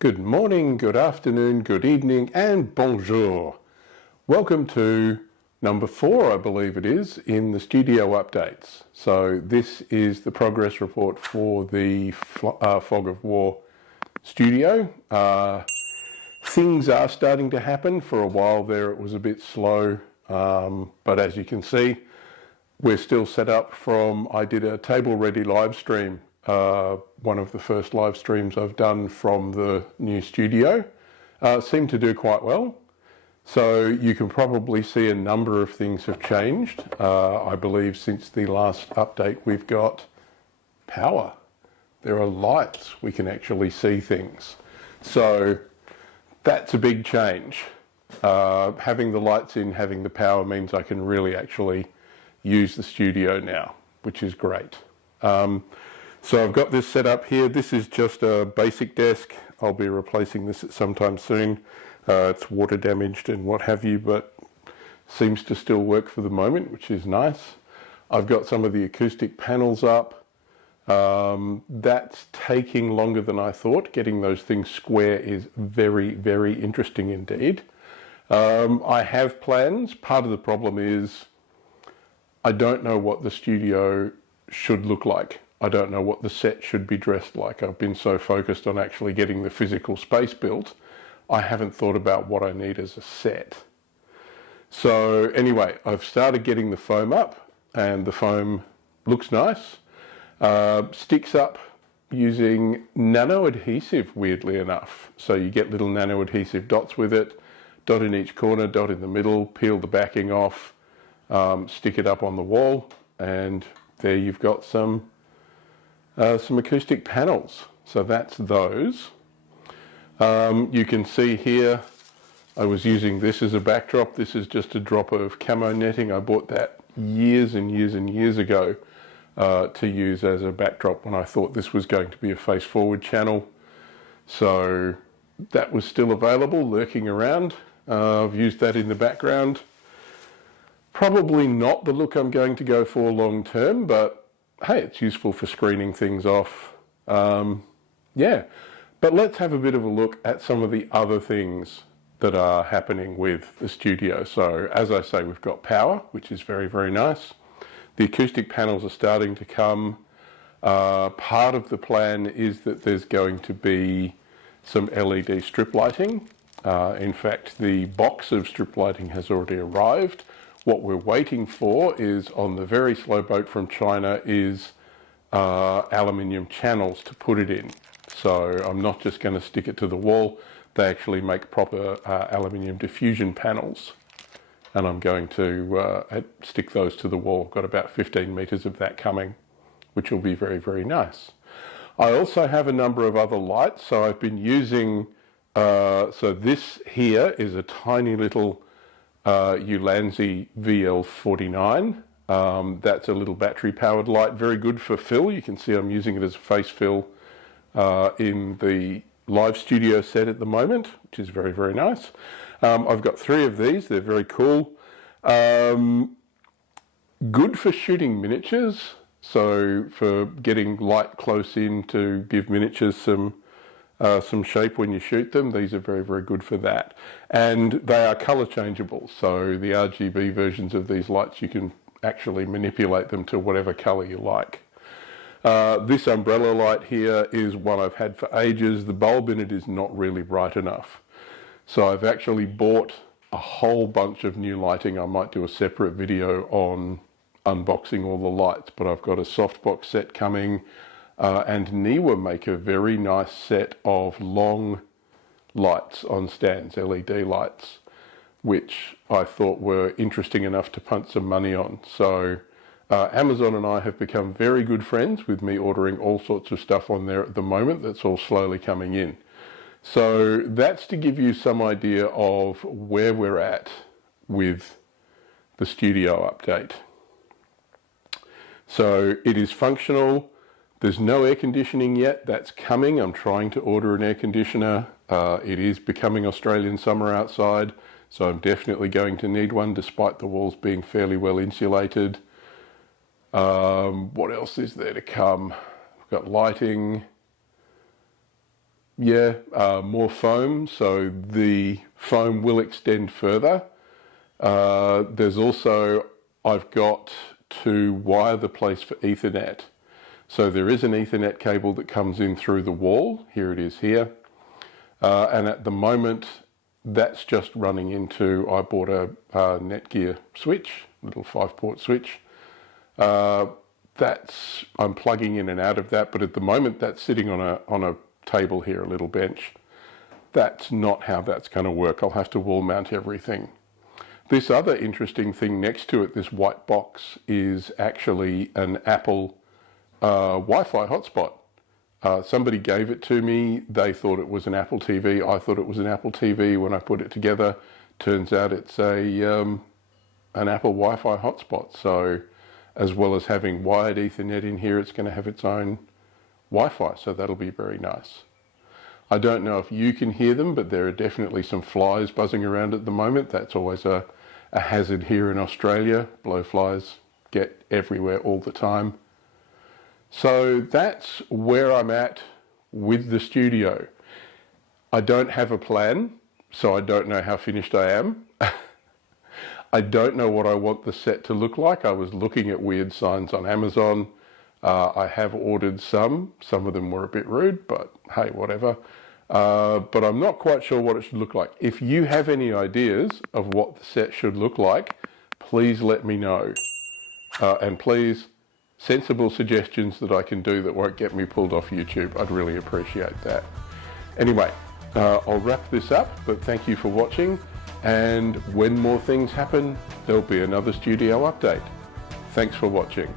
Good morning, good afternoon, good evening, and bonjour. Welcome to number 4, I believe it is, in the studio updates. So this is the progress report for the Fog of War studio. Things are starting to happen. For a while there it was a bit slow, but as you can see, we're still set up from, I did a table ready live stream, one of the first live streams I've done from the new studio. Seemed to do quite well. So you can probably see a number of things have changed. I believe since the last update we've got power. There are lights, we can actually see things. So that's a big change. Having the lights in, having the power means I can really actually use the studio now, which is great. So I've got this set up here. This is just a basic desk. I'll be replacing this at some time soon. It's water damaged and what have you, but seems to still work for the moment, which is nice. I've got some of the acoustic panels up. That's taking longer than I thought. Getting those things square is very, very interesting indeed. I have plans. Part of the problem is I don't know what the studio should look like. I don't know what the set should be dressed like. I've been so focused on actually getting the physical space built, I haven't thought about what I need as a set. So anyway, I've started getting the foam up and the foam looks nice. Sticks up using nano adhesive, weirdly enough. So you get little nano adhesive dots with it, dot in each corner, dot in the middle, peel the backing off, stick it up on the wall, and there you've got some acoustic panels. So that's those. You can see here I was using this as a backdrop. This is just a drop of camo netting. I bought that years and years and years ago to use as a backdrop when I thought this was going to be a face forward channel. So that was still available, lurking around. I've used that in the background. Probably not the look I'm going to go for long term, but hey, it's useful for screening things off. Yeah, but let's have a bit of a look at some of the other things that are happening with the studio. So as I say, we've got power, which is very, very nice. The acoustic panels are starting to come. Part of the plan is that there's going to be some LED strip lighting. In fact, the box of strip lighting has already arrived. What we're waiting for is, on the very slow boat from China, is aluminium channels to put it in. So I'm not just going to stick it to the wall. They actually make proper aluminium diffusion panels, and I'm going to stick those to the wall. I've got about 15 meters of that coming, which will be very, very nice. I also have a number of other lights. So I've been using, so this here is a tiny little Ulanzi VL49. That's a little battery powered light, very good for fill. You can see I'm using it as a face fill in the live studio set at the moment, which is very, very nice. I've got 3 of these. They're very cool. Good for shooting miniatures. So for getting light close in to give miniatures some shape when you shoot them. These are very, very good for that. And they are color changeable. So the RGB versions of these lights, you can actually manipulate them to whatever color you like. This umbrella light here is one I've had for ages. The bulb in it is not really bright enough. So I've actually bought a whole bunch of new lighting. I might do a separate video on unboxing all the lights, but I've got a softbox set coming. And Neewer make a very nice set of long lights on stands, LED lights, which I thought were interesting enough to punt some money on. So Amazon and I have become very good friends, with me ordering all sorts of stuff on there at the moment. That's all slowly coming in. So that's to give you some idea of where we're at with the studio update. So it is functional. There's no air conditioning yet. That's coming. I'm trying to order an air conditioner. It is becoming Australian summer outside, so I'm definitely going to need one, despite the walls being fairly well insulated. What else is there to come? We've got lighting. yeah, more foam, so the foam will extend further. There's also, I've got to wire the place for Ethernet. So there is an Ethernet cable that comes in through the wall. Here it is here. And at the moment, that's just running into, I bought a Netgear switch, little 5-port switch. I'm plugging in and out of that, but at the moment that's sitting on a table here, a little bench. That's not how that's going to work. I'll have to wall mount everything. This other interesting thing next to it, this white box, is actually an Apple Wi-Fi hotspot. Somebody gave it to me. They thought it was an Apple TV. I thought it was an Apple TV when I put it together. Turns out it's an Apple Wi-Fi hotspot. So as well as having wired Ethernet in here, it's going to have its own Wi-Fi. So that'll be very nice. I don't know if you can hear them, but there are definitely some flies buzzing around at the moment. That's always a hazard here in Australia. Blowflies get everywhere all the time. So that's where I'm at with the studio. I don't have a plan, so I don't know how finished I am. I don't know what I want the set to look like. I was looking at weird signs on Amazon. I have ordered some of them were a bit rude, but hey, whatever. But I'm not quite sure what it should look like. If you have any ideas of what the set should look like, please let me know. And please, sensible suggestions that I can do that won't get me pulled off YouTube. I'd really appreciate that. Anyway, I'll wrap this up, but thank you for watching. And when more things happen, there'll be another studio update. Thanks for watching.